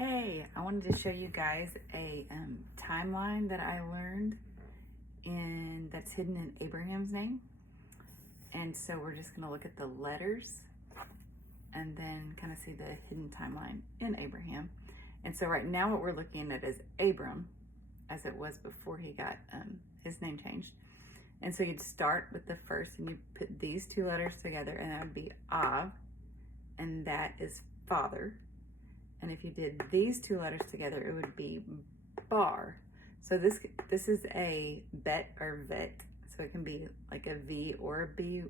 Hey, I wanted to show you guys a timeline that I learned that's hidden in Abraham's name. And so we're just going to look at the letters and then kind of see the hidden timeline in Abraham. And so right now what we're looking at is Abram, as it was before he got his name changed. And so you'd start with the first and you put these two letters together, and that would be Av, and that is father. And if you did these two letters together, it would be Bar. So this is a bet or vet. So it can be like a V or a B.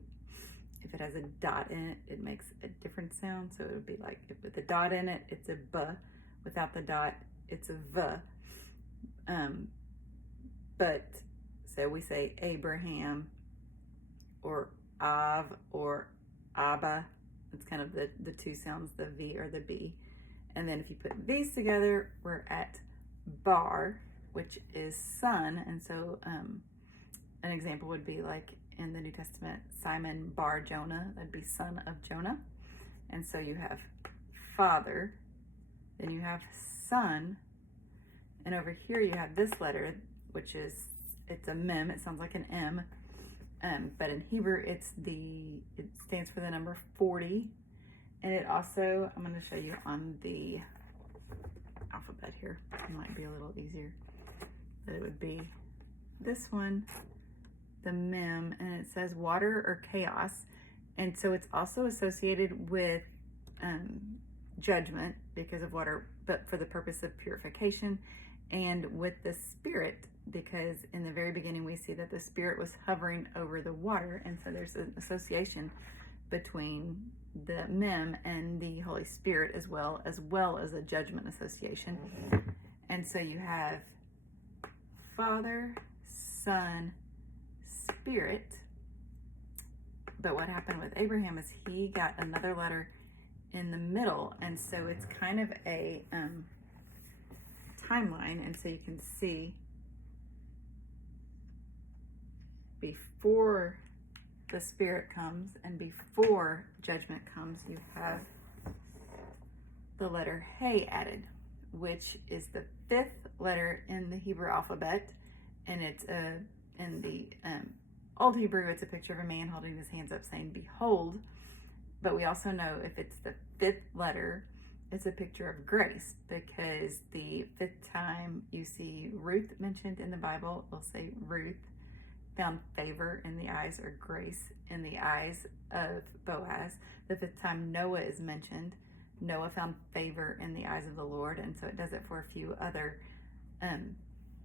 If it has a dot in it, it makes a different sound. So it would be like, with the dot in it, it's a B. Without the dot, it's a V. But so we say Abraham or Av or Abba. It's kind of the two sounds, the V or the B. And then if you put these together, we're at Bar, which is son. And so an example would be like in the New Testament, Simon Bar Jonah, that'd be son of Jonah. And so you have father, then you have son, and over here you have this letter, which is, it's a mem, it sounds like an M, but in Hebrew it stands for the number 40. And it also, I'm going to show you on the alphabet here. It might be a little easier. But it would be this one, the mem, and it says water or chaos. And so it's also associated with judgment because of water, but for the purpose of purification, and with the Spirit, because in the very beginning we see that the Spirit was hovering over the water. And so there's an association between the mem and the Holy Spirit as well as a judgment association. And so you have Father, Son, Spirit. But what happened with Abraham is he got another letter in the middle, and so it's kind of a timeline. And so you can see before the Spirit comes and before judgment comes, you have the letter Hey added, which is the 5th letter in the Hebrew alphabet. And it's in the Old Hebrew, it's a picture of a man holding his hands up saying, behold. But we also know if it's the 5th letter, it's a picture of grace, because the 5th time you see Ruth mentioned in the Bible, we'll say Ruth found favor in the eyes, or grace in the eyes of Boaz. The 5th time Noah is mentioned, Noah found favor in the eyes of the Lord. And so it does it for a few other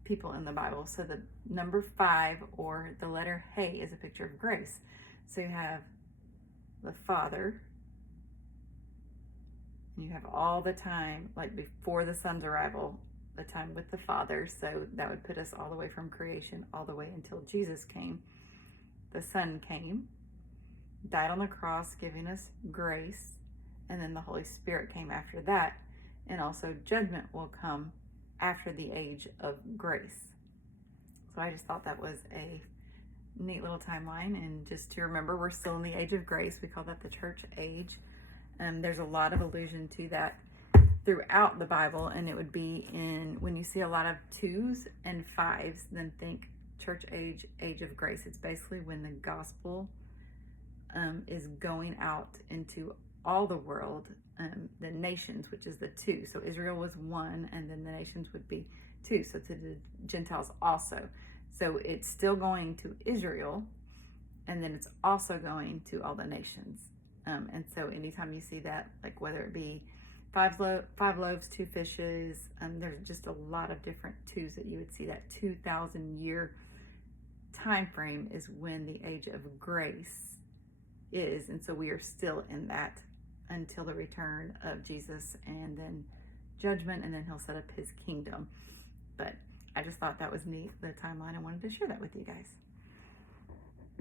people in the Bible. So the number 5, or the letter Hey, is a picture of grace. So you have the Father, and you have all the time, like before the Son's arrival, the time with the Father. So that would put us all the way from creation all the way until Jesus came. The Son came, died on the cross, giving us grace, and then the Holy Spirit came after that. And also judgment will come after the age of grace. So I just thought that was a neat little timeline. And just to remember, we're still in the age of grace. We call that the church age. There's a lot of allusion to that throughout the Bible, and it would be when you see a lot of 2s and 5s, then think church age, age of grace. It's basically when the gospel is going out into all the world, the nations, which is the 2. So Israel was 1, and then the nations would be 2. So to the Gentiles also. So it's still going to Israel, and then it's also going to all the nations. And so anytime you see that, like whether it be 5 loaves, 2 fishes, there's just a lot of different 2s that you would see. That 2,000 year time frame is when the age of grace is. And so we are still in that until the return of Jesus, and then judgment, and then he'll set up his kingdom. But I just thought that was neat, the timeline. I wanted to share that with you guys.